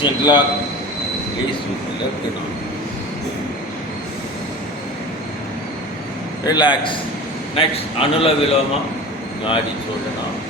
chin lock, release with the left arm. Relax. Next, Anula Viloma, Nadi Chodana.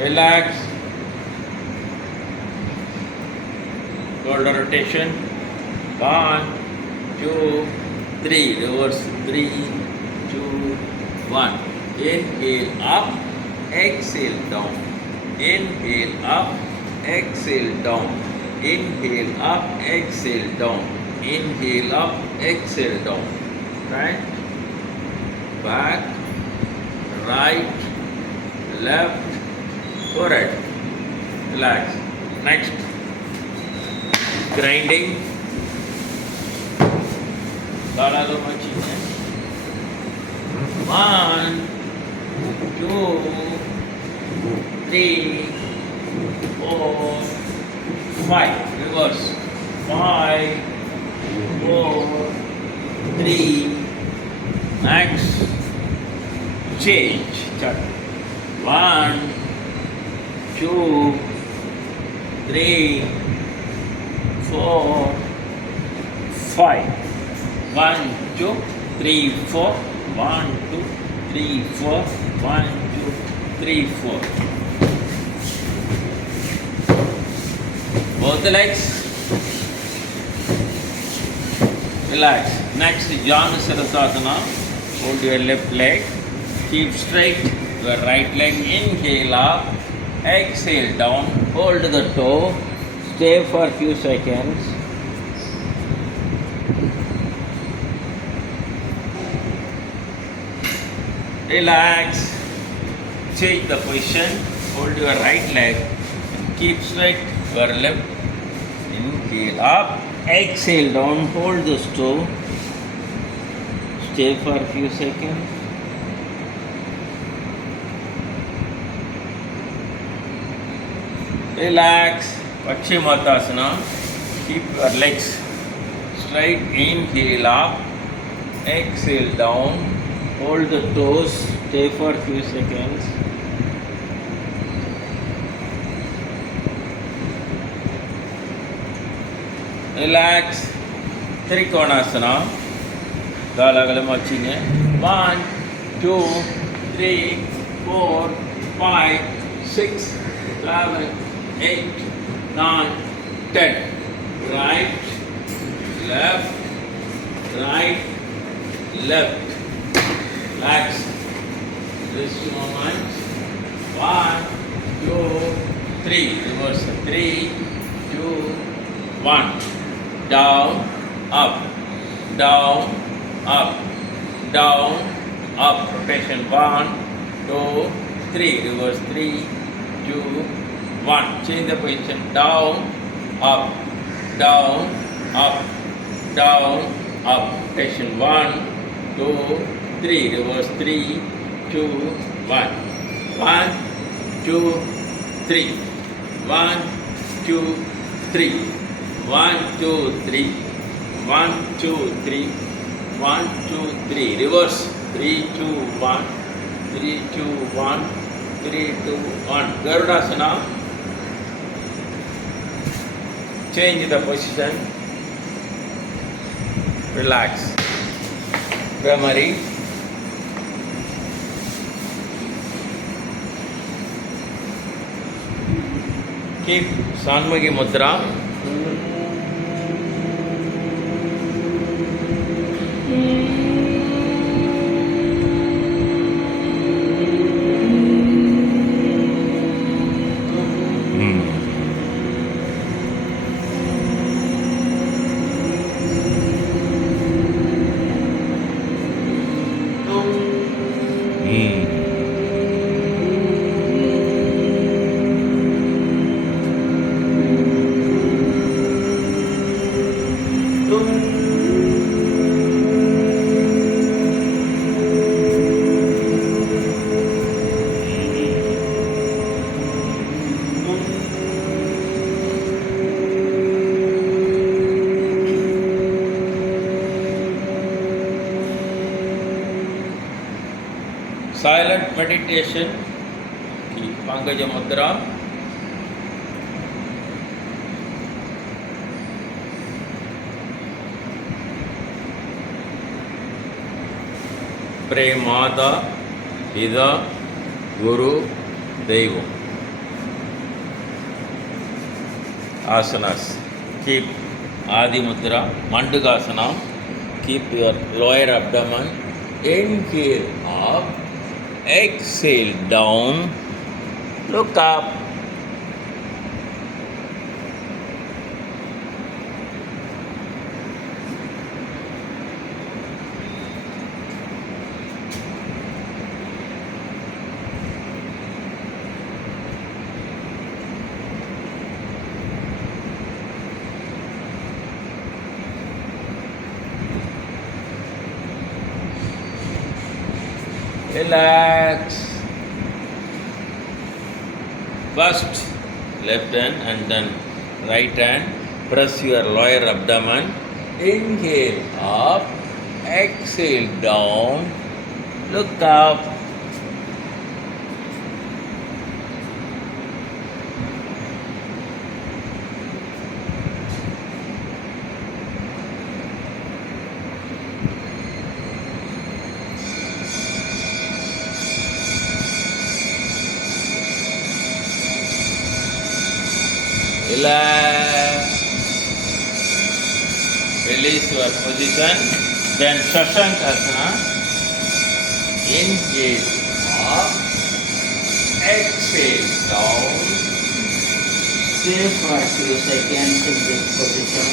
Relax. Shoulder rotation. 1, 2, 3. Reverse. 3, 2, 1. Inhale up. Exhale down. Inhale up. Exhale down. Inhale up. Exhale down. Inhale up. Exhale down. Right. Back. Right. Left. Forehead. Relax. Next. Grinding. Bala lo machi hai. 1, 2, 3, 4, 5. Reverse. 5, 4, 3. Next. Change. 1, 2, 3, 4, 5. 1, 2, 3, 4. 1, 2, 3, 4. 1, 2, 3, 4. Both the legs. Relax. Next, Janusarasasana. Hold your left leg. Keep straight. Your right leg. Inhale up. Exhale down, hold the toe, stay for a few seconds. Relax, change the position, hold your right leg, keep straight your left. Inhale up, exhale down, hold this toe, stay for a few seconds. Relax, Paschimottanasana. Keep your legs straight. Inhale up, exhale down. Hold the toes. Stay for a few seconds. Relax. Trikonasana. Galagalam vachine. 1, 2, 3, 4, 5, 6, 7, 8, 9, 10. Right, left, right, left. Relax. Rest your mind. 1, 2, 3. Reverse. 3, 2, 1. Down, up, down, up, down, up. Rotation. 1, 2, 3. Reverse. 3, 2, 1. Change the position. Down, up, down, up, down, up. Rotation. 1, 2, 3. Reverse. 3, 2, 1. 1, 2, 3. 1, 2, 3. 1, 2, 3. 1, 2, 3. 1, 2, 3. Reverse. 3, 2, 1. 3, 2, 1. 3, 2, 1. Garudasana. Change the position. Relax. Bhramari. Keep Sanmagi Mudra. Silent meditation. Keep Pankaja Mudra. Pray Mata, Ida, Guru, Devam. Asanas. Keep Adi Mudra, Mandugasana. Keep your lower abdomen. Inhale up. Exhale down. Look up. Relax. First left hand and then right hand. Press your lower abdomen. Inhale up. Exhale down. Look up. Relax. Release your position. Then Shashankasana. Inhale up. Exhale down. Stay for a few seconds in this position.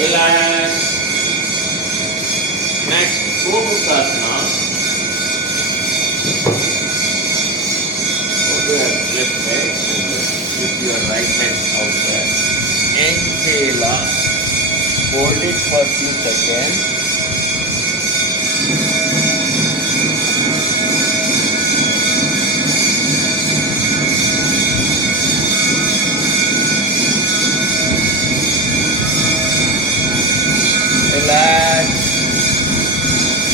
Relax. Next, Gomukhasana. Hold your left leg and lift your right leg out there. Inhale up. Hold it for a few seconds. Relax.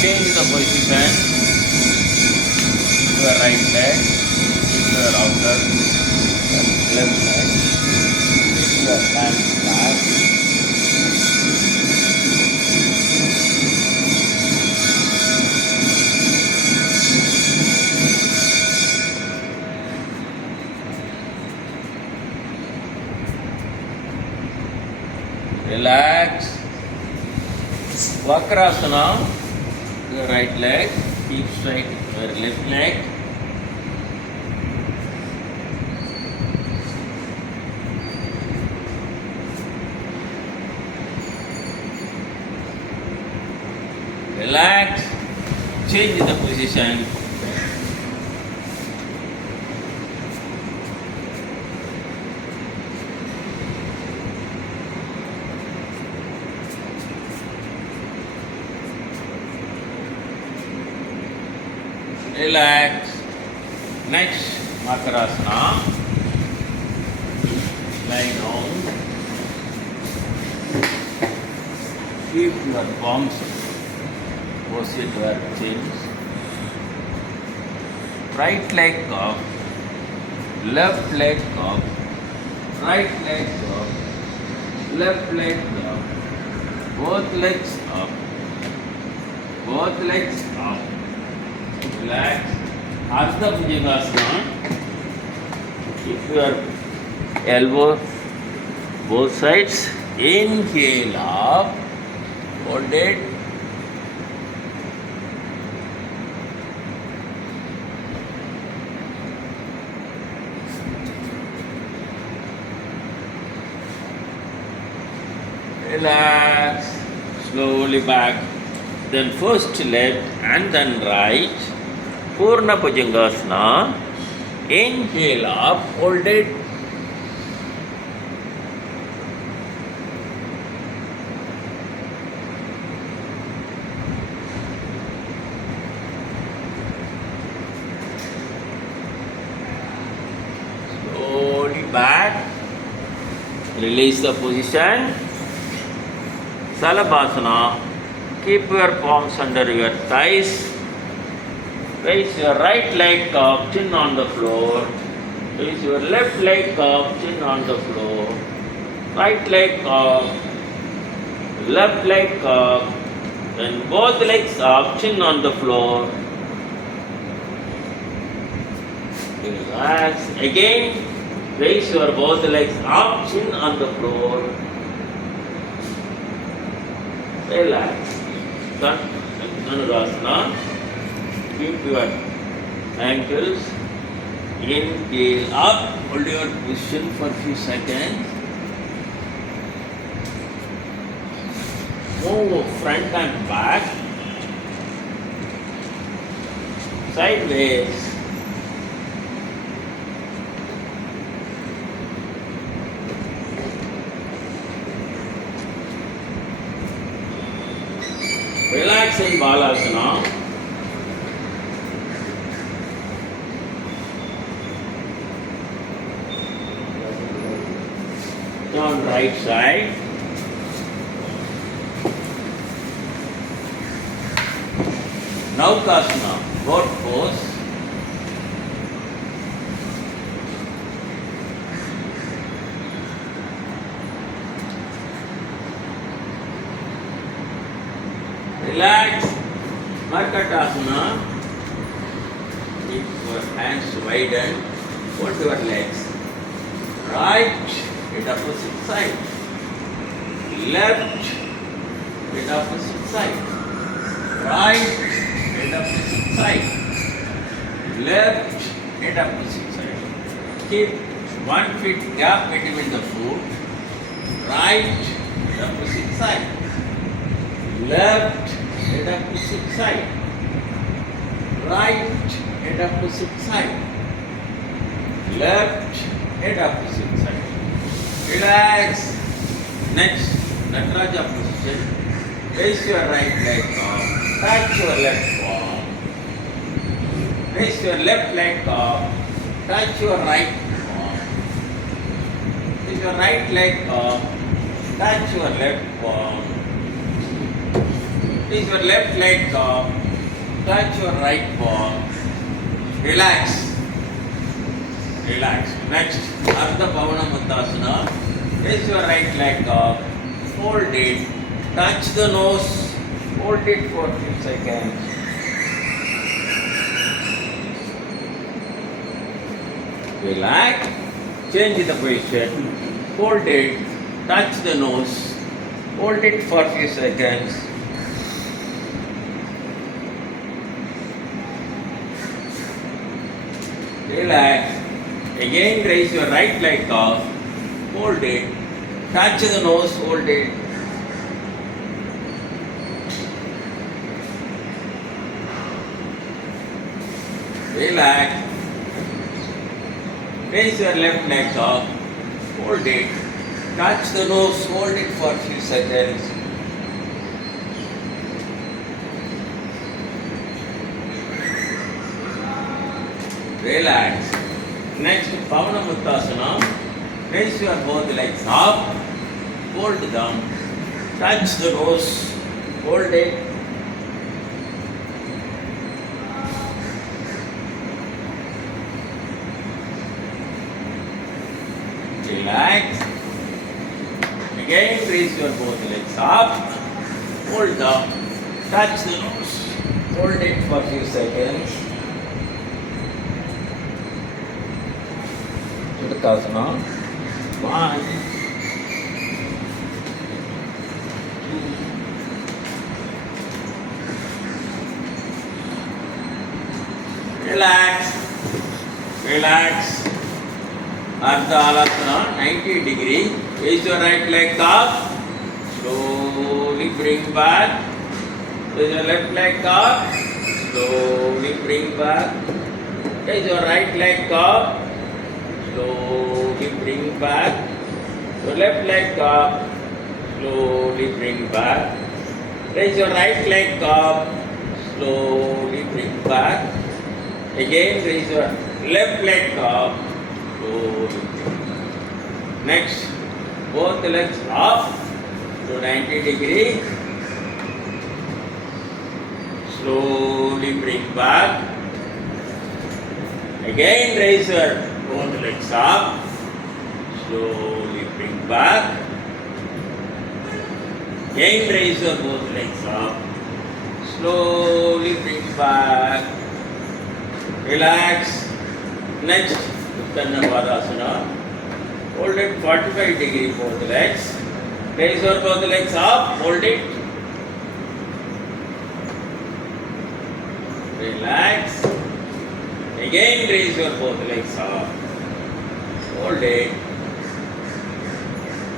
Change the position. Your right leg. Keep your outer left leg. Keep your hands flat. Relax. Vakrasana. Your right leg. Keep straight your left leg. Relax. Change the position. Relax. Next, Makarasana. Lie down. Keep your palms opposite your chins. Right leg up. Left leg up. Right leg up. Left leg up. Both legs up. Both legs up. Relax. Ardha Bhujangasana. Keep your elbow both sides. Inhale up. Hold it. Relax. Slowly back. Then first left and then right. Purna Bhujangasana. Inhale up. Hold it. Slowly back. Release the position. Salabhasana. Keep your palms under your thighs. Raise your right leg up, chin on the floor. Raise your left leg up, chin on the floor. Right leg up, left leg up. Then both legs up, chin on the floor. Relax. Again, raise your both legs up, chin on the floor. Relax. Dhanurasana. Keep your ankles. Inhale up. Hold your position for a few seconds. Move front and back. Sideways. Relax in Balasana. Turn right side. Naukasana, boat pose. Relax. Markatasana. Keep your hands widened. Hold your legs. Right, at opposite side. Left, at opposite side. Right, at opposite side. Left, at opposite side. Keep 1 feet gap between the foot. Right, at opposite side. Left, at opposite side. Right, at opposite side. Left, at opposite side. Relax. Next, Nataraja position. Raise your right leg up. Touch your left palm. Raise your left leg up. Touch your right palm. Raise your right leg up. Touch your left palm. Raise your left leg up. Touch your right palm. Relax. Relax. Next, Ardha Bhavana Mudrasana. Raise your right leg up. Hold it. Touch the nose. Hold it for a few seconds. Relax. Change the position. Hold it. Touch the nose. Hold it for a few seconds. Relax. Again, raise your right leg up. Hold it. Touch the nose. Hold it. Relax. Raise your left leg up. Hold it. Touch the nose. Hold it for a few seconds. Relax. Next, Pavanamuttasana. Raise your both legs up. Hold them. Touch the nose. Hold it. Relax. Again, raise your both legs up. Hold them. Touch the nose. Hold it for a few seconds. Uttanasana. 1, 2. Relax. Relax. Ardha Alasana, 90 degree. Raise your right leg up. Slowly bring back. Raise your left leg up. Slowly bring back. Raise your right leg up. Slowly bring back. Your left leg up. Slowly bring back. Raise your right leg up. Slowly bring back. Again, raise your left leg up. Slowly. Next, both legs up to 90 degree. Slowly bring back. Again, raise your both legs up. Slowly bring back. Again, raise your both legs up. Slowly bring back. Relax. Next, Uttana Padasana. Hold it 45 degree both legs. Raise your both legs up. Hold it. Relax. Again, raise your both legs up. Hold it.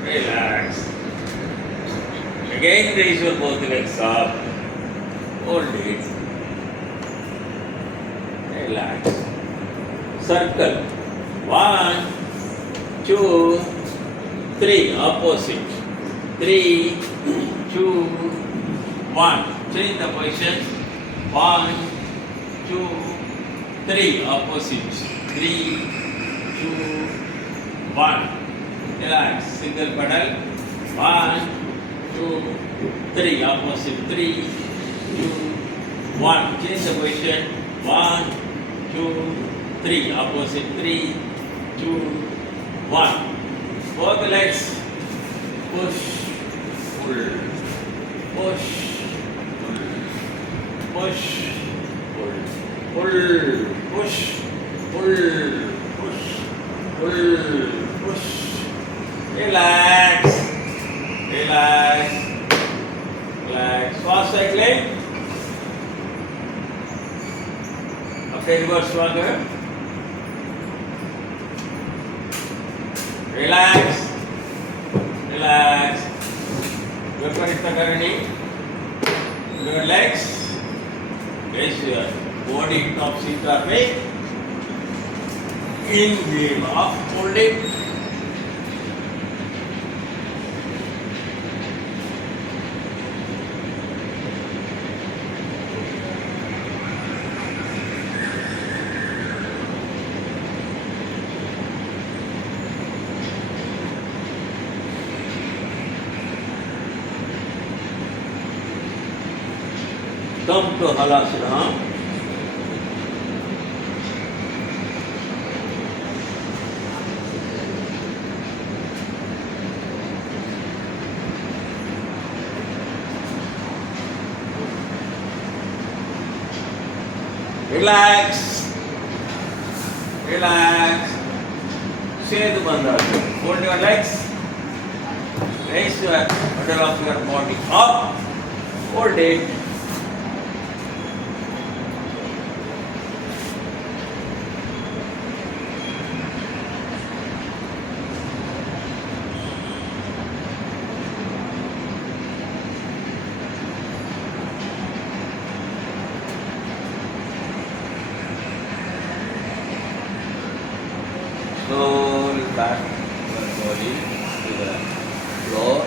Relax. Again, raise your both legs up. Hold it. Relax. Circle. 1, 2, 3. Opposite. 3, 2, 1. Change the position. 1, 2, 3. Opposite. 3, 2, 1. Relax. Single pedal. 1, 2, 3. Opposite. 3, 2, 1. Change the position. 1, 2, 3. Opposite. 3, 2, 1. Both legs. Push, pull, push, pull, push, pull, pull, push, pull, push, pull, push. Relax, relax, relax. Fast cycling. Okay, reverse swagger. Relax, relax. Viparita Karani. Your legs. Raise your body topsy turvy. Inhale up, hold it. Come to Halasana. Relax, relax. Sedu Bandhasana. Hold your legs. Raise your middle of your body up. Hold it. Slowly back your body to the floor.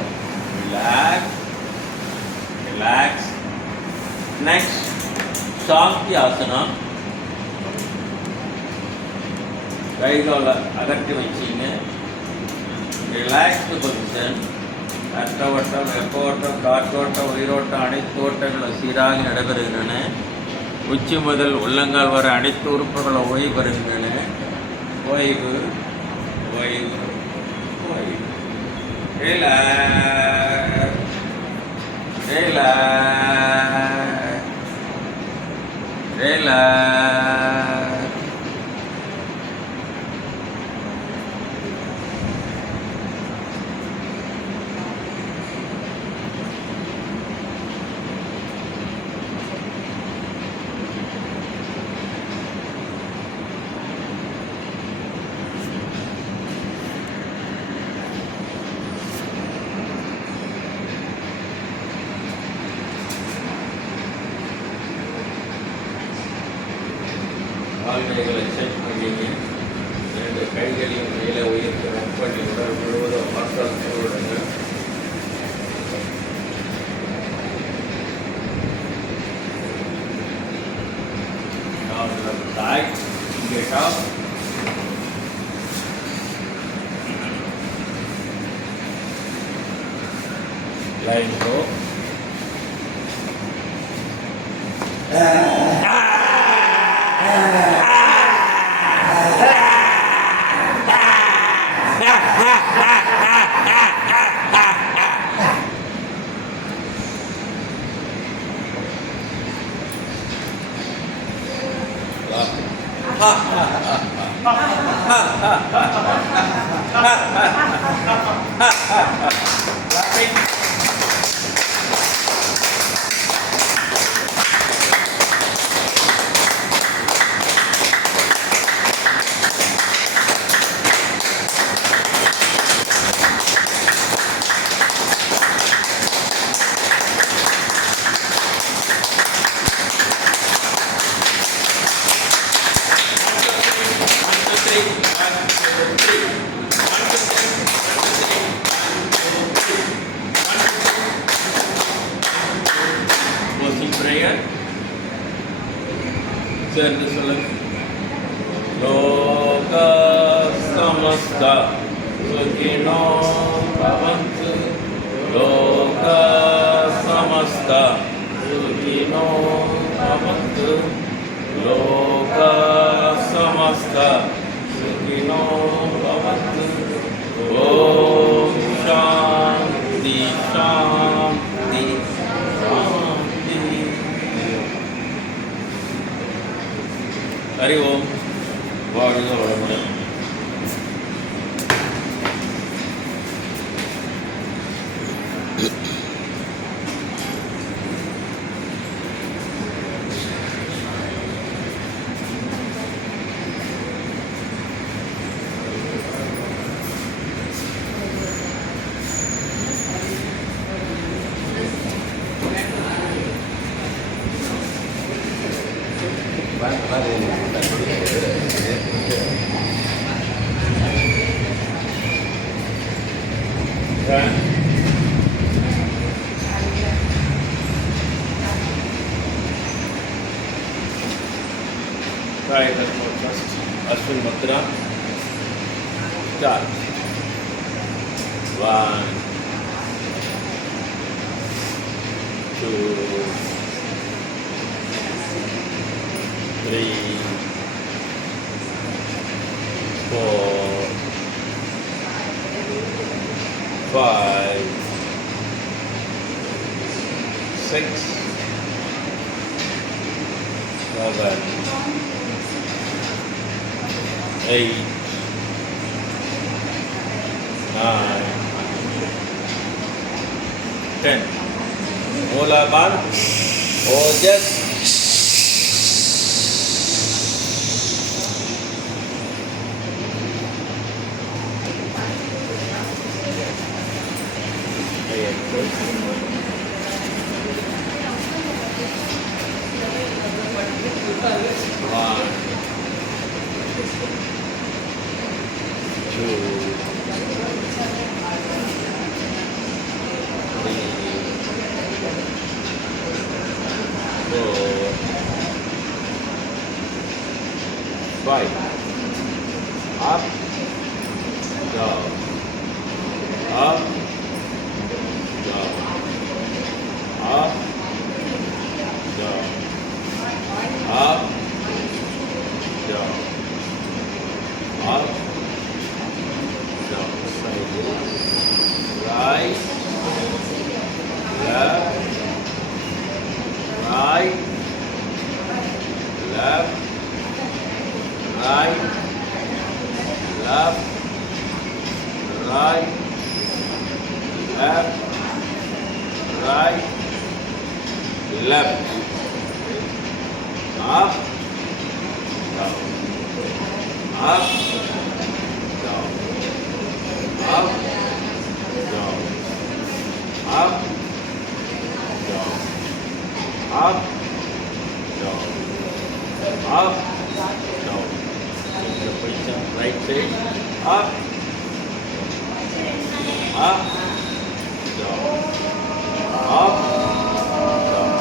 Relax. Relax. Next, Shanti Asana. கைகளை அகற்றி வச்சிங்க. Relaxed position. ரத்த ஓட்டம், வெப்ப ஓட்டம், காற்றோட்டம், உயிரோட்டம் அனைத்து ஓட்டங்களும் சீராக நடைபெறுகின்றன. உச்சி முதல் உள்ளங்கால் வரை அனைத்து உறுப்புகளும் ஓய்வு பெறுகின்றன. ஓய்வு, ஓய்வு, ஓய்வு. Relax, relax, relax. கால்கைகளை செக் பண்ணிங்க. 2 கைகளையும் மேலே உயர்த்தி ரப் பண்ணி உடல் முழுவதும் ஆற்றல் விடுங்க. Right, get up. Line go. சேர்ந்து சொல்லுங்க. லோக சமஸ்த சுகினோ பவந்து. லோக சமஸ்த சுகினோ பவந்து. லோக சமஸ்த சுகினோ பவந்து. ஓம் சாந்தி சாந்தி சாந்தி. ஹரி ஓம். வாழ்க வளமுடன். Try that one first. Ashwin Mudra. Start. 1, 2, 3, 4, 5, 6, 7, 8, 9, 10. Mula bar. Ojas. One, 2, 3, 4, 5. right, left, right, left, up, down, up, down, up, down, up, down, up, down, up, down. Change the position, right side, up, up, down, up, down,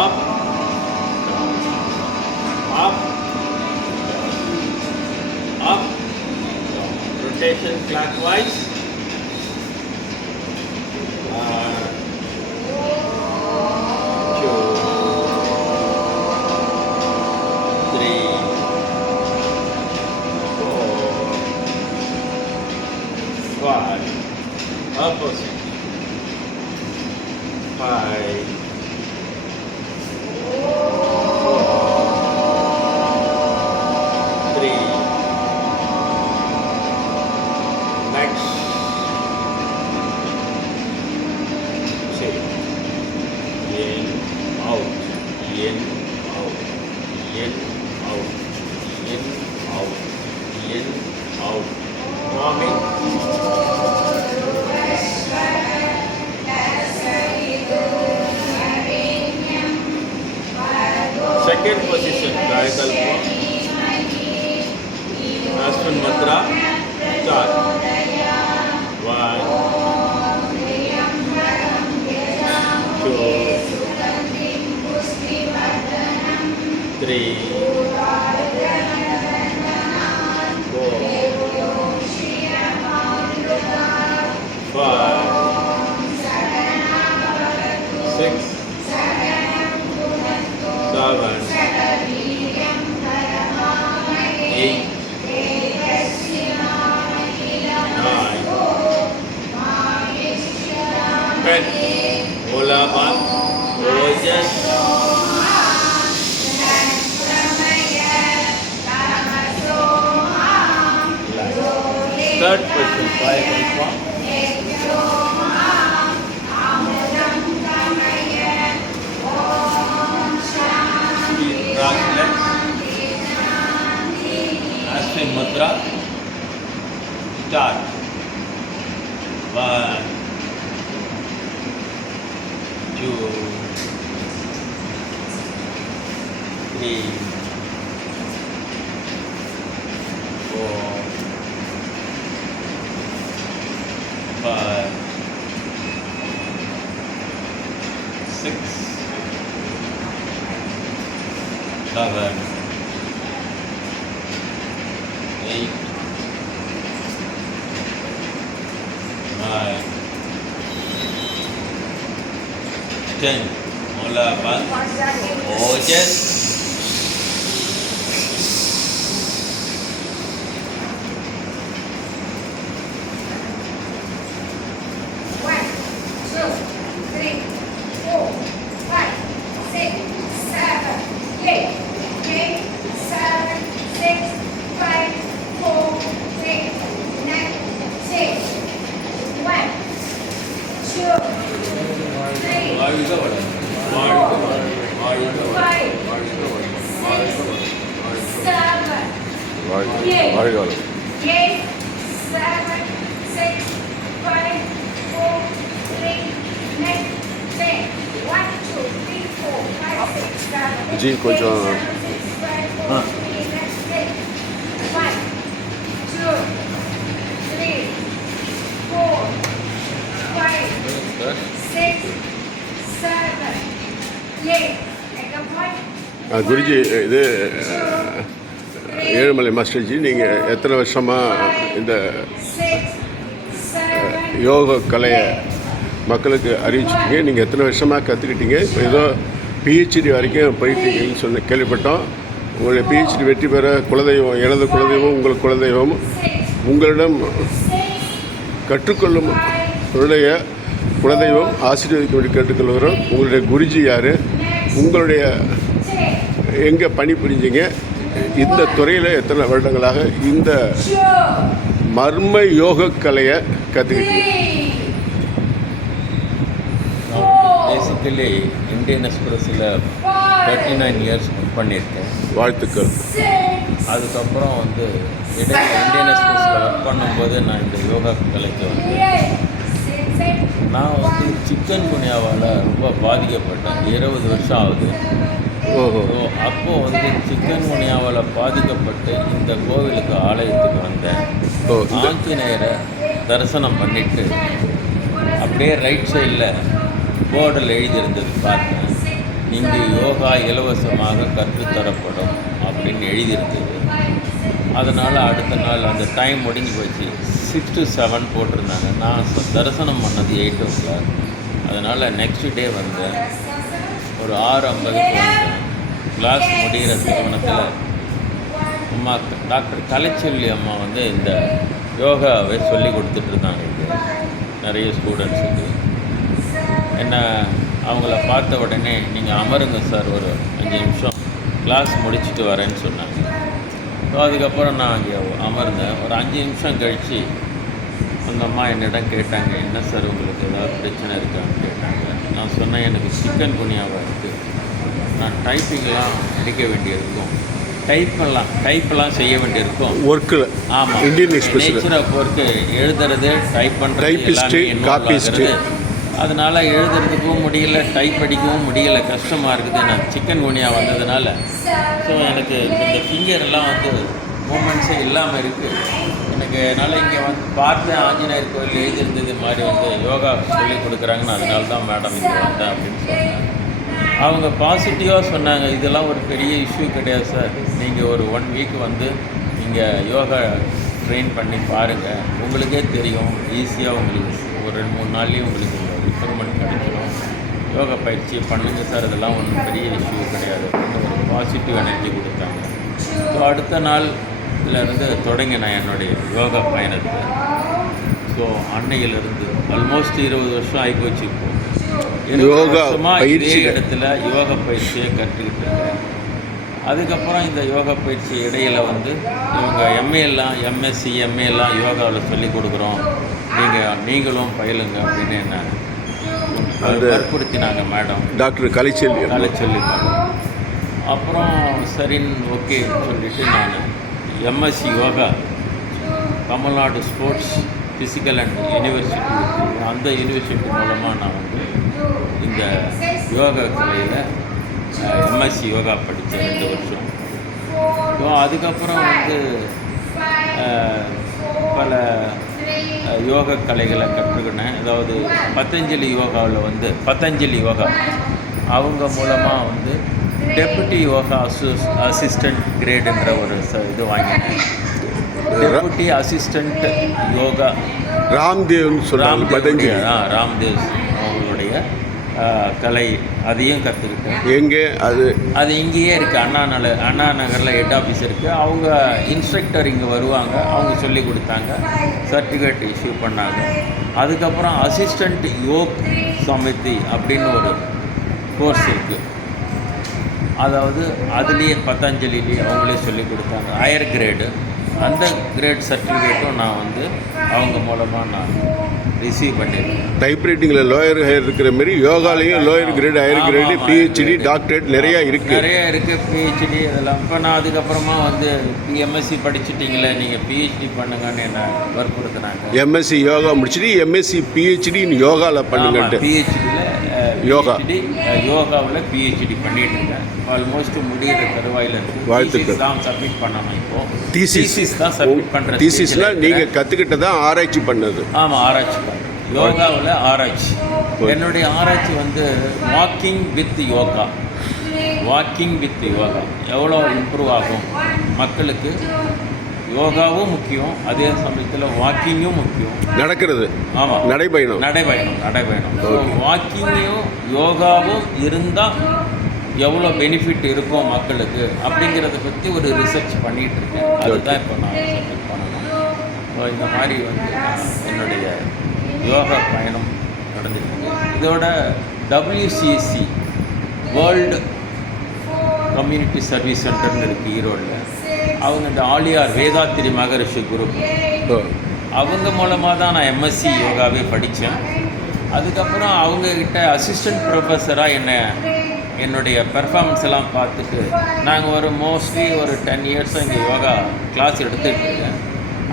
up, down, up, down, up, down. Rotation clockwise. 2, 3, 4, 5. Opposite. 5, 4, 3. Next. Say. In, out, in, out, in, out, in, out, in, out. Mommy. Second position, Kayakalpa. Ashwin Matra. Start. 1, 2, 3, 4, 5, 6, 7, 8, 9, 10. Ola man, Ojas. Third person, Kayakalpa. Cross legs. Ashwin Mudra. Start. 1, 2, 3, 4, 5, 6, 7, 8, 9, 10. Mula bang. Ojas. வாழ்காலம் 8, 7, 6, 5, 4, 3, 10. 1, 2, 3, 4, 5, 6, 7. விஜய் கொஞ்சம் 5, 2, 3, 4, 5, 6, 7, 8. Take a point. Guruji இது ஏழுமலை மாஸ்டர்ஜி நீங்கள் எத்தனை வருஷமாக இந்த யோக கலையை மக்களுக்கு அறிவிச்சிட்டீங்க? நீங்கள் எத்தனை வருஷமாக கற்றுக்கிட்டீங்க? இப்போ ஏதோ பிஹெச்டி வரைக்கும் போயிட்டீங்கன்னு சொன்ன கேள்விப்பட்டோம். உங்களுடைய பிஹெச்டி வெற்றி பெற குலதெய்வம், எனது குலதெய்வம், உங்கள் குலதெய்வம், உங்களிடம் கற்றுக்கொள்ளும் உங்களுடைய குலதெய்வம் ஆசீர்வதிக்கும்படி கேட்டுக்கொள்கிறோம். உங்களுடைய குருஜி யார்? உங்களுடைய எங்கே பணி புரிஞ்சிங்க? இந்த துறையில் எத்தனை வருடங்களாக இந்த மர்ம யோக கலையை கற்றுக்கிட்டீங்க? பேசிக்கலி இந்தியன் எக்ஸ்பிரஸில் 39 இயர்ஸ் ஒர்க் பண்ணியிருக்கேன். வாழ்த்துக்கள். அதுக்கப்புறம் வந்து இந்தியன் எக்ஸ்பிரஸில் ஒர்க் பண்ணும்போது நான் இந்த யோகா கலைக்கு வந்து நான் வந்து சிக்கன் குனியாவால் ரொம்ப பாதிக்கப்பட்டேன். 20 வருஷம் ஆகுது. ஓஹோ. ஸோ அப்போது வந்து சிக்கன் குனியாவால் பாதிக்கப்பட்டு இந்த கோவிலுக்கு ஆலயத்துக்கு வந்தேன். ஓ, ஆஞ்சநேயரை தரிசனம் பண்ணிவிட்டு அப்படியே ரைட் சைடில் போர்டில் எழுதியிருந்தது பார்த்தேன். இங்கு யோகா இலவசமாக கற்றுத்தரப்படும் அப்படின்னு எழுதியிருந்தது. அதனால் அடுத்த நாள் அந்த டைம் முடிஞ்சு போச்சு. 6 to 7 போட்டிருந்தாங்க. நான் தரிசனம் பண்ணது 8 o'clock. அதனால் நெக்ஸ்ட் டே வந்தேன். ஒரு 6:50 வந்தேன். கிளாஸ் முடிகிற திருமணத்தில் அம்மா டாக்டர் கலைச்செல்வி அம்மா வந்து இந்த யோகாவை சொல்லி கொடுத்துட்ருந்தாங்க. இது நிறைய ஸ்டூடெண்ட்ஸுக்கு. என்ன அவங்கள பார்த்த உடனே நீங்கள் அமருங்க சார், ஒரு 5 நிமிஷம் கிளாஸ் முடிச்சுட்டு வரேன்னு சொன்னாங்க. ஸோ அதுக்கப்புறம் நான் அங்கே அமர்ந்தேன். ஒரு 5 நிமிஷம் கழித்து அந்த அம்மா என்னிடம் கேட்டாங்க, என்ன சார் உங்களுக்கு ஏதாவது பிரச்சனை இருக்கான்னு கேட்டாங்க. நான் சொன்னேன், எனக்கு சிக்கன் குனியாவாக இருக்குது. நான் டைப்பிங்லாம் அடிக்க வேண்டியிருக்கும், டைப்பெல்லாம் செய்ய வேண்டியிருக்கும் ஒர்க்கில். ஆமாம், Indian Express nature of work, எழுதுறது, டைப் பண்ணுறது, டைப்பிஸ்ட்டு, காப்பிஸ்ட்டு. அதனால் எழுதுறதுக்கும் முடியல, டைப் அடிக்கவும் முடியல, கஷ்டமாக இருக்குது. நான் சிக்கன் குனியா வந்ததுனால ஸோ எனக்கு இந்த ஃபிங்கர் எல்லாம் வந்து மூமெண்ட்ஸே இல்லாமல் இருக்குது எனக்கு. அதனால் இங்கே வந்து பார்த்தேன், ஆஞ்சநேயர் கோயில் எழுதியிருந்தது மாதிரி வந்து யோகா சொல்லி கொடுக்குறாங்கன்னு, அதனால தான் மேடம் இங்கே வந்தேன் அப்படின்னு சொன்னேன். அவங்க பாசிட்டிவாக சொன்னாங்க, இதெல்லாம் ஒரு பெரிய இஷ்யூ கிடையாது சார், நீங்கள் ஒரு 1 வீக் வந்து இங்கே யோகா ட்ரெயின் பண்ணி பாருங்கள், உங்களுக்கே தெரியும், ஈஸியாக உங்களுக்கு ஒரு 2-3 நாள்லேயும் உங்களுக்கு இம்ப்ரூவ்மெண்ட் கிடைச்சிடும். யோகா பயிற்சி பண்ணுங்கள் சார், இதெல்லாம் ஒன்றும் பெரிய இஷ்யூ கிடையாது. ஒரு பாசிட்டிவ் எனர்ஜி கொடுத்தாங்க. ஸோ அடுத்த நாள்லேருந்து தொடங்கினேன் என்னுடைய யோகா பயணத்தை. ஸோ அன்னையிலிருந்து ஆல்மோஸ்ட் 20 வருஷம் ஆகிப்போச்சு. இப்போது யோகா பயிற்சி இதே இடத்துல யோகா பயிற்சியை கற்றுக்கிட்டு இருக்கேன். அதுக்கப்புறம் இந்த யோகா பயிற்சி இடையில் வந்து இவங்க எம்எஸ்சி எம்ஏலாம் யோகாவில் சொல்லிக் கொடுக்குறோம், நீங்களும் பயிலுங்க அப்படின்னு என்ன வற்புறுத்தினாங்க மேடம், டாக்டர் கலைச்செல்வி. அப்புறம் சரின்னு ஓகே சொல்லிவிட்டு நான் எம்எஸ்சி yoga Tamil Nadu sports physical and university இருக்குது, அந்த யூனிவர்சிட்டி மூலமாக நான் வந்து இந்த யோகா கலையில் எம்எஸ்சி யோகா படித்தேன் 2 வருஷம். ஸோ அதுக்கப்புறம் வந்து பல யோகா கலைகளை கற்றுக்கினேன். அதாவது பதஞ்சலி யோகாவில் வந்து பதஞ்சலி யோகா அவங்க மூலமாக வந்து டெப்புட்டி யோகா அசிஸ்டண்ட் கிரேடுன்ற ஒரு இது வாங்கினேன். டெப்புட்டி அசிஸ்டண்ட் யோகா ராம்தேவ்னு சொல்கிறாங்க. பதஞ்சலி ராம்தேவ் அவங்களுடைய கலை, அதையும் கற்றுக்கிட்டேன். எங்கே அது இங்கேயே இருக்குது, அண்ணா நகரில் ஹெட் ஆஃபீஸ் இருக்குது. அவங்க இன்ஸ்ட்ரக்டர் இங்கே வருவாங்க, அவங்க சொல்லி கொடுத்தாங்க, சர்டிஃபிகேட் இஷ்யூ பண்ணாங்க. அதுக்கப்புறம் அசிஸ்டண்ட் யோக் சமிதி அப்படின்னு ஒரு கோர்ஸ் இருக்குது. அதாவது அதுலேயே பதஞ்சலிலேயே அவங்களே சொல்லி கொடுத்தாங்க, ஹையர் கிரேடு. அந்த கிரேட் சர்டிஃபிகேட்டும் நான் வந்து அவங்க மூலமாக நான் ரிசீவ் பண்ணியிருக்கேன். டைப்ரைட்டிங்கில் லோயர் ஹையர் இருக்கிற மாதிரி யோகாலையும் lower grade, higher grade, PhD, doctorate நிறையா இருக்குது. பிஹெச்டி இதெல்லாம். இப்போ நான் அதுக்கப்புறமா வந்து எம்எஸ்சி படிச்சுட்டிங்களே, நீங்கள் பிஹெச்டி பண்ணுங்கன்னு என்ன வற்புறுத்துனாங்க. எம்எஸ்சி யோகா முடிச்சுட்டு எம்எஸ்சி பிஹெச்டி யோகாவில் பண்ணுங்கன்ட்டு. பிஹெச்டியில் யோகாவில் பிஹெச்டி பண்ணிட்டு இருக்கேன். ஆல்மோஸ்ட் முடிகிற தருவாயில் இருக்குது. வாழ்த்துக்கள். தான் சப்மிட் பண்ணணும். இப்போது தீசிஸ் தான் சப்மிட் பண்ணுறேன். தீசிஸ்லாம் நீங்கள் கற்றுக்கிட்டதான் ஆராய்ச்சி பண்ணது? ஆமாம், ஆராய்ச்சி பண்ணேன். யோகாவில் ஆராய்ச்சி. என்னுடைய ஆராய்ச்சி வந்து வாக்கிங் வித் யோகா. எவ்வளோ இம்ப்ரூவ் ஆகும் மக்களுக்கு. யோகாவும் முக்கியம், அதே சமயத்தில் வாக்கிங்கும் முக்கியம். நடக்கிறது. ஆமாம், நடைபயணம். வாக்கிங்கும் யோகாவும் இருந்தால் எவ்வளோ பெனிஃபிட் இருக்கும் மக்களுக்கு அப்படிங்கிறத பற்றி ஒரு ரிசர்ச் பண்ணிகிட்டு இருக்கேன். அதுதான் இப்போ நான் சப்மிட் பண்ணணும். ஸோ இந்த மாதிரி வந்து என்னுடைய யோகா பயணம் நடந்துருக்கு. இதோட WCSC வேர்ல்டு கம்யூனிட்டி சர்வீஸ் சென்டர்னு இருக்குது ஈரோடில். அவங்க இந்த ஆலியார் வேதாத்திரி மகரிஷி குரூப் ஓ. அவங்க மூலமாக தான் நான் எம்எஸ்சி யோகாவே படித்தேன். அதுக்கப்புறம் அவங்கக்கிட்ட அசிஸ்டன்ட் ப்ரொஃபஸராக என்னுடைய பெர்ஃபார்மன்ஸ் எல்லாம் பார்த்துட்டு நாங்கள் மோஸ்ட்லி ஒரு 10 இயர்ஸாக இங்கே யோகா கிளாஸ் எடுத்துகிட்டு இருக்கேன்.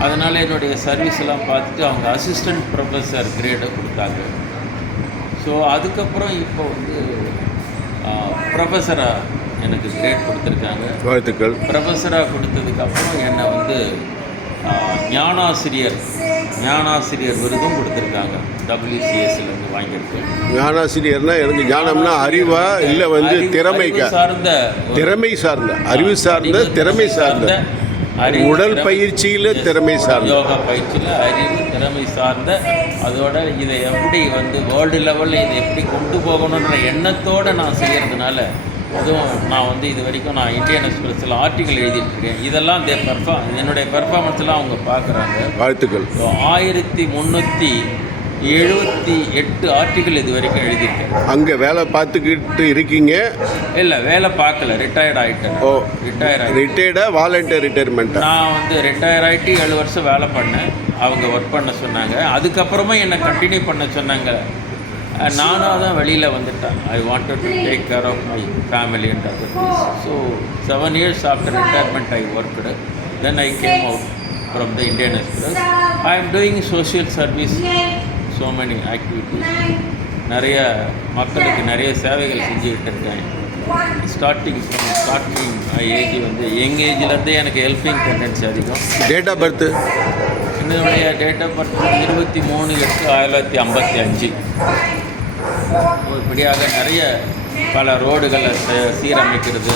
அதனால் என்னுடைய சர்வீஸ் எல்லாம் பார்த்துட்டு அவங்க அசிஸ்டன்ட் ப்ரொஃபஸர் கிரேடை கொடுத்தாங்க. ஸோ அதுக்கப்புறம் இப்போ ப்ரொஃபஸராக எனக்கு கிரேட் கொடுத்துருக்காங்க. வாழ்த்துக்கள். ப்ரொஃபஸராக கொடுத்ததுக்கப்புறம் என்னை ஞானாசிரியர் விருதும் கொடுத்துருக்காங்க. WCSலேருந்து வாங்கியிருக்கேன். ஞானாசிரியர்னா எனக்கு ஞானம்னா அறிவா இல்லை திறமை சார்ந்த அறிவு சார்ந்த திறமை சார்ந்த உடல் பயிற்சியில் திறமை சார்ந்த யோகா பயிற்சியில் அறிவு திறமை சார்ந்த அதோட இதை எப்படி வேர்ல்டு லெவலில் இதை எப்படி கொண்டு போகணுன்ற எண்ணத்தோடு நான் செய்கிறதுனால அதுவும் நான் இது வரைக்கும் நான் இந்தியன் எக்ஸ்பிரஸில் ஆர்டிக்கல் எழுதிட்டுருக்கேன். இதெல்லாம் என்னுடைய பெர்ஃபார்மன்ஸ்லாம் அவங்க பார்க்குறாங்க. வாழ்த்துக்கள். 1378 ஆர்டிக்கல் இது வரைக்கும் எழுதியிருக்கேன். அங்கே வேலை பார்த்துக்கிட்டு இருக்கீங்க? இல்லை, வேலை பார்க்கல, ரிட்டையர்ட் ஆகிட்டேன். ஓ, ரிட்டையர்டாக வாலண்டியர் ரிட்டையர்மெண்ட்? நான் ரிட்டையர் ஆகிட்டு 7 வருஷம் வேலை பண்ணேன். அவங்க ஒர்க் பண்ண சொன்னாங்க. அதுக்கப்புறமா என்னை கண்டினியூ பண்ண சொன்னாங்க. நானும் தான் வெளியில் வந்துட்டேன். I wanted to take care of my family and other things. So 7 years after retirement I worked. Then I came out from the Indian Express. I am doing social service, so many activities. நிறைய மக்களுக்கு நிறைய சேவைகள் செஞ்சுக்கிட்டு இருக்கேன். Starting age young ஏஜ்லேருந்தே எனக்கு helping tendency அதிகம். Date of birth? என்னுடைய டேட் ஆஃப் பர்த் 23/8/1955. இப்படியாக நிறைய பல ரோடுகளை சீரமைக்கிறது,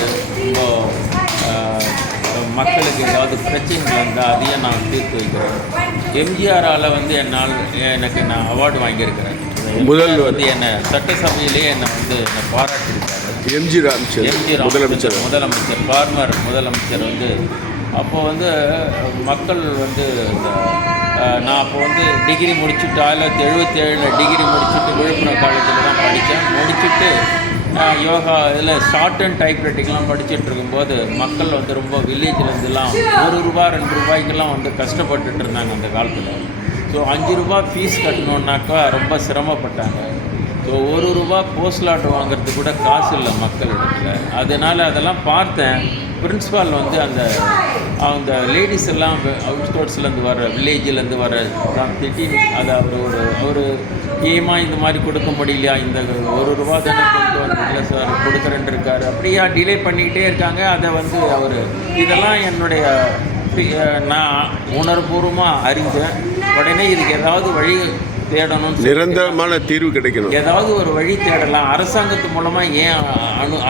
மக்களுக்கு ஏதாவது பிரச்சனைகள் இருந்தால் அதையும் நான் தீர்த்து வைக்கிறேன். எம்ஜிஆரால் நான் அவார்டு வாங்கியிருக்கிறேன். முதல்வர் என்னை சட்டசபையிலே என்னை பாராட்டியிருக்காரு. எம்ஜி ராமச்சந்திரன் முதலமைச்சர் ஃபார்மர் முதலமைச்சர் அப்போது மக்கள் நான் அப்போ டிகிரி முடிச்சுட்டு 1977 டிகிரி முடிச்சுட்டு விழுப்புரம் காலேஜில் தான் படித்தேன். முடிச்சுட்டு யோகா இதில் ஷார்ட் அண்ட் டைப்ரைட்டிங்லாம் படிச்சுட்டு இருக்கும்போது மக்கள் ரொம்ப வில்லேஜ்லேருந்துலாம் ₹1 ₹2 கஷ்டப்பட்டுட்டு இருந்தாங்க அந்த காலத்தில். ஸோ ₹5 ஃபீஸ் கட்டணுன்னாக்கா ரொம்ப சிரமப்பட்டாங்க. ஸோ ₹1 போஸ்டல் ஆர்டர் வாங்குறதுக்கு கூட காசு இல்லை மக்களிடத்தில். அதனால் அதெல்லாம் பார்த்தேன். பிரின்ஸிபால் அந்த லேடிஸ் எல்லாம் அவுட்ஸ்கோர்ட்ஸ்லேருந்து வர வில்லேஜிலேருந்து வர தான் திட்டி அதை அவர் ஏமா இந்த மாதிரி கொடுக்க முடியலையா, இந்த ₹1 தானே கொண்டு இல்லை சார் கொடுக்குறேன்னு இருக்காரு, அப்படியா டிலே பண்ணிக்கிட்டே இருக்காங்க. அதை அவர் இதெல்லாம் என்னுடைய நான் உணர்வுபூர்வமாக அறிஞ்சேன். உடனே இதுக்கு ஏதாவது வழி தேடணும், நிரந்தரமான தீர்வு கிடைக்கணும், ஏதாவது ஒரு வழி தேடலாம், அரசாங்கத்து மூலமாக ஏன்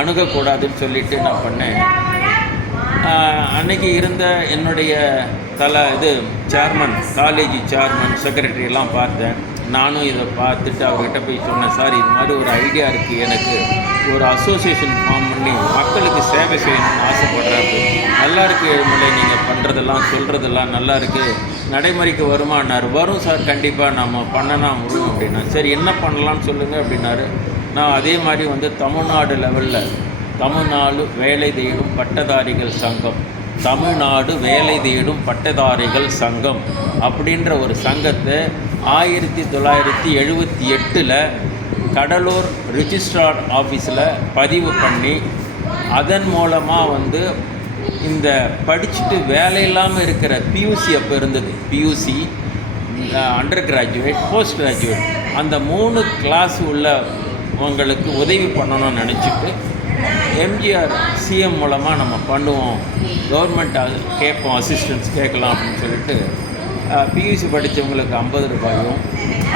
அணுகக்கூடாதுன்னு சொல்லிட்டு நான் பண்ணேன். அன்னைக்கு இருந்த என்னுடைய சேர்மன், காலேஜ் சேர்மன், செக்ரட்டரி எல்லாம் பார்த்தேன். நானும் இதை பார்த்துட்டு அவர்கிட்ட போய் சொன்னேன், சார் இது மாதிரி ஒரு ஐடியா இருக்குது, எனக்கு ஒரு அசோசியேஷன் ஃபார்ம் பண்ணி மக்களுக்கு சேவை செய்யணும்னு ஆசைப்படுறாரு. நல்லா இருக்குது ஏழுமலை, நீங்கள் பண்ணுறதெல்லாம் சொல்கிறதெல்லாம் நல்லா இருக்குது, நடைமுறைக்கு வருமானார். வரும் சார், கண்டிப்பாக நம்ம பண்ணனா முடியும் அப்படின்னா. சரி என்ன பண்ணலான்னு சொல்லுங்கள் அப்படின்னாரு. நான் அதே மாதிரி தமிழ்நாடு லெவலில் தமிழ்நாடு வேலை தேடும் பட்டதாரிகள் சங்கம், தமிழ்நாடு வேலை தேடும் பட்டதாரிகள் சங்கம் அப்படின்ற ஒரு சங்கத்தை 1978 கடலூர் ரிஜிஸ்ட்ரார் ஆஃபீஸில் பதிவு பண்ணி அதன் மூலமாக இந்த படிச்சுட்டு வேலை இல்லாமல் இருக்கிற பியூசி, அப்போ இருந்தது PUC, under graduate, post graduate, அந்த 3 கிளாஸ் உள்ளவங்களுக்கு உதவி பண்ணணும்னு நினச்சிட்டு எம்ஜிஆர் சிஎம் மூலமாக நம்ம பண்ணுவோம், கவர்மெண்ட் கேட்போம், அசிஸ்டன்ஸ் கேட்கலாம் அப்படின்னு சொல்லிட்டு பியூசி படித்தவங்களுக்கு ₹50,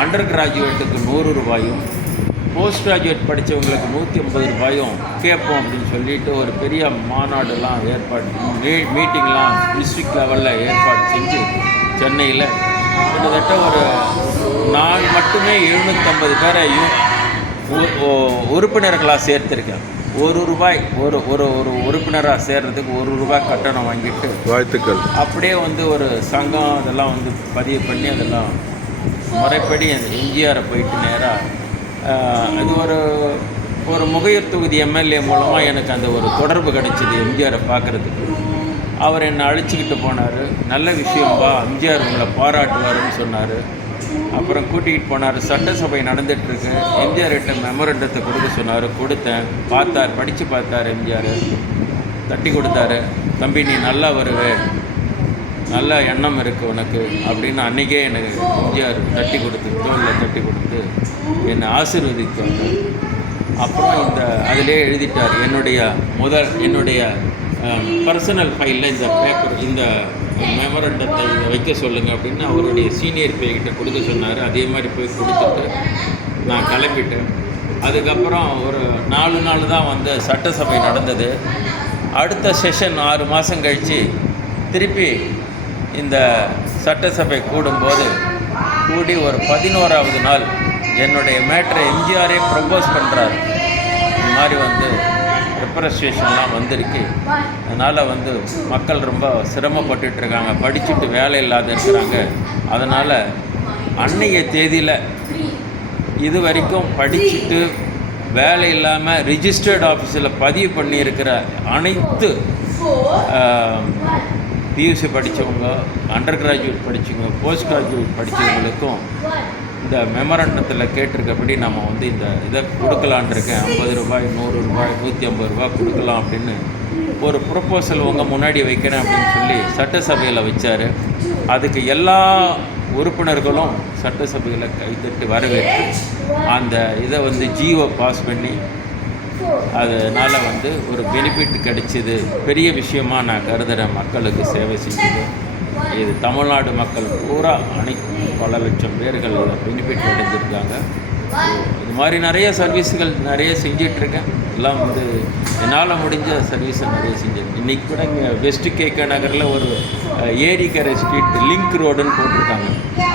அண்டர் கிராஜுவேட்டுக்கு ₹100, போஸ்ட் கிராஜுவேட் படித்தவங்களுக்கு ₹150 கேட்போம் அப்படின்னு சொல்லிட்டு ஒரு பெரிய மாநாடுலாம் ஏற்பாடு, மீட்டிங்லாம் டிஸ்ட்ரிக்ட் லெவலில் ஏற்பாடு செஞ்சு சென்னையில் கிட்டத்தட்ட ஒரு நான் மட்டுமே 750 பேரை உறுப்பினர்களாக சேர்த்துருக்கேன். ₹1 ஒரு உறுப்பினராக சேர்றதுக்கு ₹1 கட்டணம் வாங்கிட்டு வாழ்த்துக்கள். அப்படியே ஒரு சங்கம் அதெல்லாம் பதிவு பண்ணி அதெல்லாம் முறைப்படி அந்த எம்ஜிஆரை போயிட்டு நேராக அது ஒரு முகையூர் தொகுதி எம்எல்ஏ மூலமாக எனக்கு அந்த ஒரு தொடர்பு கிடைச்சிது எம்ஜிஆரை பார்க்குறதுக்கு. அவர் என்னை அழைச்சிக்கிட்டு போனார். நல்ல விஷயம்பா, எம்ஜிஆர் உங்களை பாராட்டுவாருன்னு சொன்னார். அப்புறம் கூட்டிகிட்டு போனார். சட்டசபை நடந்துகிட்ருக்கு. எம்ஜிஆர்கிட்ட மெமரண்டத்தை கொடுக்க சொன்னார். கொடுத்தேன். பார்த்தார், படித்து பார்த்தார். எம்ஜிஆர் தட்டி கொடுத்தாரு. தம்பி நீ நல்லா வருவே, நல்ல எண்ணம் இருக்குது உனக்கு அப்படின்னு அன்றைக்கே எனக்கு எம்ஜிஆர் தட்டி கொடுத்து, தோளில் தட்டி கொடுத்து என்னை ஆசீர்வதித்தாங்க. அப்புறம் இந்த அதிலே எழுதிட்டார், என்னுடைய பர்சனல் ஃபைலில் இந்த பேப்பர், இந்த மெமரண்டத்தை வைக்க சொல்லுங்கள் அப்படின்னு அவருடைய சீனியர் பேக்கிட்ட கொடுக்க சொன்னார். அதே மாதிரி போய் கொடுத்துட்டு நான் கிளம்பிட்டேன். அதுக்கப்புறம் ஒரு 4 நாள் தான் வந்து சட்டசபை நடந்தது. அடுத்த செஷன் 6 மாதம் கழித்து திருப்பி இந்த சட்டசபை கூடும்போது ஒரு 11ஆவது நாள் என்னுடைய மேட்டரை எம்ஜிஆரே ப்ரப்போஸ் பண்ணுறாரு. இந்த மாதிரி வந்து ரெப்ரஸேஷன்லாம் வந்திருக்கு, அதனால் வந்து மக்கள் ரொம்ப சிரமப்பட்டுட்ருக்காங்க, படிச்சுட்டு வேலை இல்லாத இருக்கிறாங்க. அதனால் அன்றைய தேதியில் இது வரைக்கும் படிச்சுட்டு வேலை இல்லாமல் ரிஜிஸ்டர்ட் ஆஃபீஸில் பதிவு பண்ணியிருக்கிற அனைத்து பியூசி படித்தவங்க, அண்டர் கிராஜுவேட் படித்தவங்க, போஸ்ட் கிராஜுவேட் படித்தவங்களுக்கும் இந்த மெமரண்டத்தில் கேட்டிருக்கபடி நம்ம வந்து இந்த இதை கொடுக்கலான் இருக்கேன். 50 ரூபாய், 100 ரூபாய், 150 ரூபாய் கொடுக்கலாம் அப்படின்னு ஒரு ப்ரொப்போசல் உங்கள் முன்னாடி வைக்கிறேன் அப்படின்னு சொல்லி சட்டசபையில் வச்சார். அதுக்கு எல்லா உறுப்பினர்களும் சட்டசபையில் கைத்தட்டு வரவேற்று அந்த இதை வந்து ஜிஓ பாஸ் பண்ணி அதனால் வந்து ஒரு பெனிஃபிட் கிடைச்சிது. பெரிய விஷயமாக நான் கருதுகிறேன். மக்களுக்கு சேவை செஞ்சது இது தமிழ்நாடு மக்கள் பூரா பல லட்சம் பேர்கள் இதை பெனிஃபிட் அடைஞ்சிருக்காங்க. இது மாதிரி நிறைய சர்வீஸுகள் நிறைய செஞ்சிட்ருக்கேன். எல்லாம் வந்து என்னால் முடிஞ்ச சர்வீஸை நிறைய செஞ்சிருக்கேன். இன்றைக்கி கூட இங்கே வெஸ்ட் கேகே நகரில் ஒரு ஏரிக்கரை ஸ்ட்ரீட் லிங்க் ரோடுன்னு போட்டிருக்காங்க.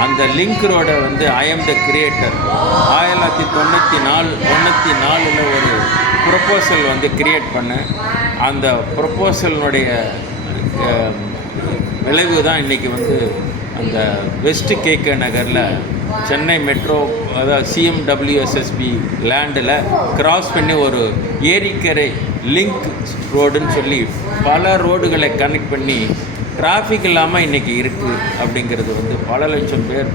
அந்த லிங்க் ரோடை வந்து ஐ எம் த கிரியேட்டர் 1994 ஒரு ப்ரொப்போசல் வந்து கிரியேட் பண்ணேன். அந்த ப்ரொப்போசலினுடைய விளைவு தான் இன்றைக்கி வந்து அந்த வெஸ்ட் கேகே நகரில் சென்னை மெட்ரோ, அதாவது சிஎம்டபிள்யூஎஸ்எஸ்பி லேண்டில் கிராஸ் பண்ணி ஒரு ஏரிக்கரை லிங்க் ரோடுன்னு சொல்லி பல ரோடுகளை கனெக்ட் பண்ணி டிராஃபிக் இல்லாமல் இன்றைக்கி இருக்குது. அப்படிங்கிறது வந்து பல லட்சம் பேர்,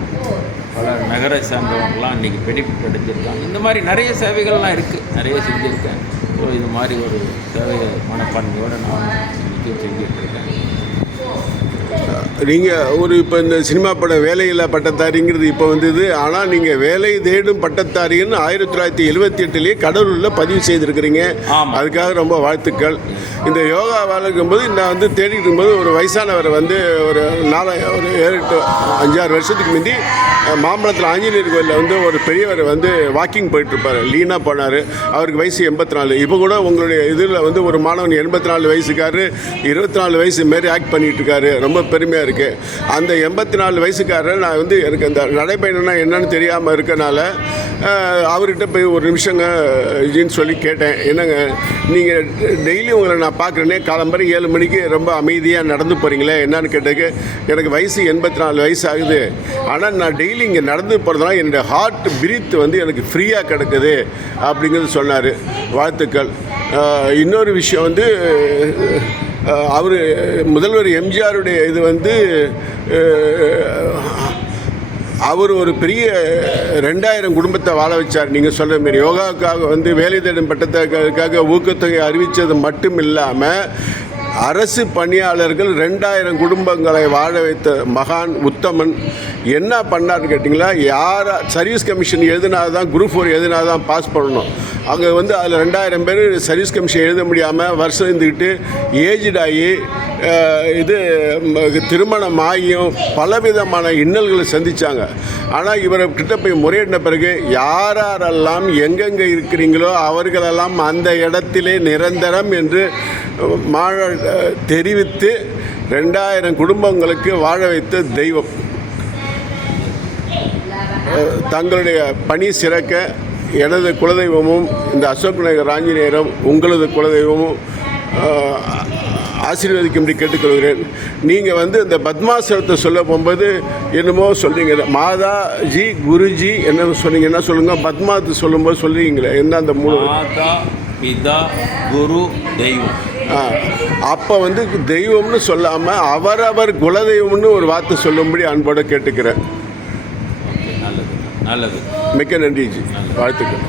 பல நகரை சேர்ந்தவங்களாம் இன்றைக்கி பெனிஃபிட் அடைஞ்சிருக்காங்க. இந்த மாதிரி நிறைய சேவைகள்லாம் இருக்குது, நிறைய செஞ்சுருக்கேன். ஸோ இது மாதிரி ஒரு சேவை மனப்பான்மையோடு நான் இன்றைக்கும் செஞ்சிட்ருக்கேன். நீங்கள் இப்போ இந்த சினிமா பட வேலையில்லா பட்டதாரிங்கிறது இப்போ வந்தது. ஆனால் நீங்கள் வேலை தேடும் பட்டதாரின்னு 1978 கடலூரில் பதிவு செய்திருக்கிறீங்க. அதுக்காக ரொம்ப வாழ்த்துக்கள். இந்த யோகா வேலை இருக்கும்போது நான் வந்து தேடிட்டு இருக்கும்போது ஒரு வயசானவரை வந்து ஒரு 7-8-5-6 வருஷத்துக்கு முந்தி மாம்பழத்தில் ஆஞ்சநேயர் கோயிலில் வந்து ஒரு பெரியவர் வந்து வாக்கிங் போயிட்டுருப்பார். லீனாக போனார். அவருக்கு வயசு 84. இப்போ கூட உங்களுடைய இதில் வந்து ஒரு மாணவன் 84 வயசுக்காரு 24 வயசு மாரி ஆக்ட் பண்ணிகிட்ருக்காரு. ரொம்ப பெருமையாக இருக்குது. அந்த 84 வயசுக்காரர் நான் வந்து எனக்கு அந்த நடைப்பயணம்னா என்னன்னு தெரியாமல் இருக்கனால அவர்கிட்ட போய் ஒரு நிமிஷங்க இன்னு சொல்லி கேட்டேன். என்னங்க நீங்கள் டெய்லி உங்களை நான் பார்க்குறேனே, காலம்பரை 7 மணிக்கு ரொம்ப அமைதியாக நடந்து போகிறீங்களே என்னன்னு கேட்டதுக்கு, எனக்கு வயசு 84 வயசு ஆகுது, ஆனால் நான் டெய்லி இங்கே நடந்து போகிறதுனால என்னுடைய ஹார்ட் பிரீத் வந்து எனக்கு ஃப்ரீயாக கிடக்குது அப்படிங்கிறது சொன்னார். வாழ்த்துக்கள். இன்னொரு விஷயம் வந்து அவர் முதல்வர் எம்ஜிஆருடைய இது வந்து அவர் ஒரு பெரிய 2000 குடும்பத்தை வாழ வச்சார். நீங்கள் சொல்கிற மாரி யோகாவுக்காக வந்து வேலை தேடும் பட்டத்துக்காக ஊக்கத்தொகை அறிவித்தது மட்டும் இல்லாமல் அரசு பணியாளர்கள் 2000 குடும்பங்களை வாழ வைத்த மகான் உத்தமன். என்ன பண்ணார்னு கேட்டிங்களா, சர்வீஸ் கமிஷன் எழுதினாதான் குரூப் 4 எழுதினாதான் பாஸ் பண்ணணும். அங்கே வந்து அதில் 2000 பேர் சர்வீஸ் கமிஷன் எழுத முடியாமல் வருஷம் இருந்துக்கிட்டு ஏஜ்டாகி திருமணம் ஆகியும் பலவிதமான இன்னல்களை சந்தித்தாங்க. ஆனால் இவர்கிட்ட போய் முறையிட்ட பிறகு யாரெல்லாம் எங்கெங்கே இருக்கிறீங்களோ அவர்களெல்லாம் அந்த இடத்திலே நிரந்தரம் என்று தெரிவித்து 2000 குடும்பங்களுக்கு வாழ வைத்த தெய்வம். தங்களுடைய பணி சிறக்க எனது குலதெய்வமும் இந்த அசோக் நகர் ஆஞ்சநேயரும் உங்களது குலதெய்வமும் ஆசீர்வதிக்கும்படி கேட்டுக்கொள்கிறேன். நீங்கள் வந்து இந்த பத்மாசனத்தை சொல்ல போகும்போது என்னமோ சொல்கிறீங்க, மாதாஜி குருஜி என்ன சொன்னீங்க, என்ன சொல்லுங்கள். பத்மாசனத்தை சொல்லும்போது சொல்கிறீங்களே என்ன அந்த 3 மாதா, பிதா, குரு, தெய்வம். அப்போ வந்து தெய்வம்னு சொல்லாமல் அவரவர் குலதெய்வம்னு ஒரு வார்த்தை சொல்லும்படி அன்போடு கேட்டுக்கிறேன். நல்லது நல்லது. மிக்க நன்றி ஜி, வாழ்த்துக்கள்.